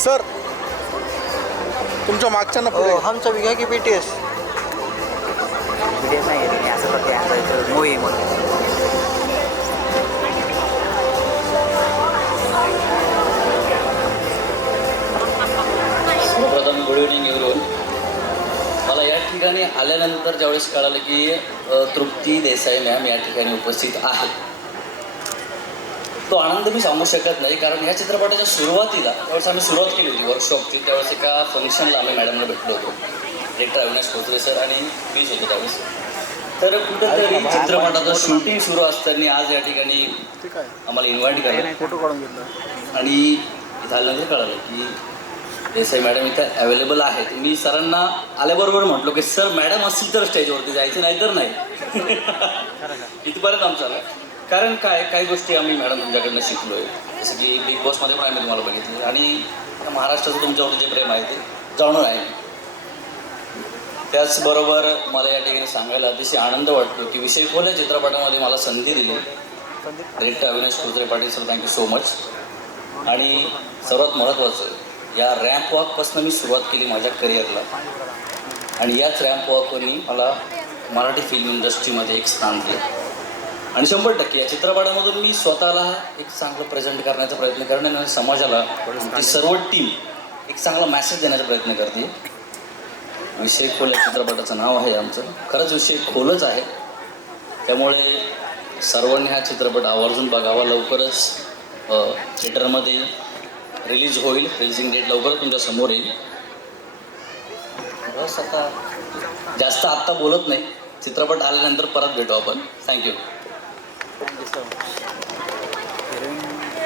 Sir तुमच्या मागच्या ना पुढे आमचा विघा की BTS नाही असं करते मूवी मध्ये सर्वप्रथम गुड इव्हनिंग एव्हरीवन. मला या ठिकाणी आल्यानंतर ज्यावेळेस कळालं की तृप्ती देसाई मॅम या ठिकाणी उपस्थित आहेत, तो आनंद मी सांगू शकत नाही. कारण ह्या चित्रपटाच्या सुरुवातीला त्यावेळेस आम्ही सुरुवात केली होती वर्कशॉपची. त्यावेळेस एका फंक्शनला आम्ही मॅडमला भेटलो होतो, डिरेक्टर अविनाश खोत्रे सर आणि मीच होतो त्यावेळेस. तर कुठंतरी चित्रपटाचं शूटिंग सुरू असताना आज या ठिकाणी आम्हाला इन्व्हाइट केलं फोटो काढून घेतला आणि झाल्यानंतर कळालं की देसाई मॅडम इथं अवेलेबल आहेत. मी सरांना आल्याबरोबर म्हटलो की सर मॅडम असतील तर स्टेजवरती जायचं, नाही तर नाही. इथपर्यंत आमचं आलं. कारण काही गोष्टी आम्ही मॅडम तुमच्याकडनं शिकलो आहे. जसं की बिग बॉसमध्ये पण आम्ही तुम्हाला बघितलं आणि महाराष्ट्राचं तुमच्यावरती जे प्रेम आहे ते जाणून आहे. त्याचबरोबर मला या ठिकाणी सांगायला अतिशय आनंद वाटतो की विषय खोल या चित्रपटामध्ये मला संधी दिली director Avinash Khotre Patil sir, thank you so much. आणि सर्वात महत्त्वाचं, या रॅम्प वॉकपासून मी सुरुवात केली माझ्या करिअरला आणि याच रॅम्प वॉकवरनी मला मराठी फिल्म इंडस्ट्रीमध्ये एक स्थान दिलं. आणि 100% या चित्रपटामधून मी स्वतःला एक चांगलं प्रेझेंट करण्याचा प्रयत्न करणे आणि समाजाला ती सर्व टीम एक चांगला मेसेज देण्याचा प्रयत्न करते. विषय खोल या चित्रपटाचं नाव आहे आमचं. खरंच विषय खोलच आहे, त्यामुळे सर्वांनी हा चित्रपट आवर्जून बघावा. लवकरच थिएटरमध्ये रिलीज होईल. रिलिजिंग डेट लवकरच तुमच्या समोर येईल. बस आता जास्त आत्ता बोलत नाही, चित्रपट आल्यानंतर परत भेटू आपण. थँक्यू.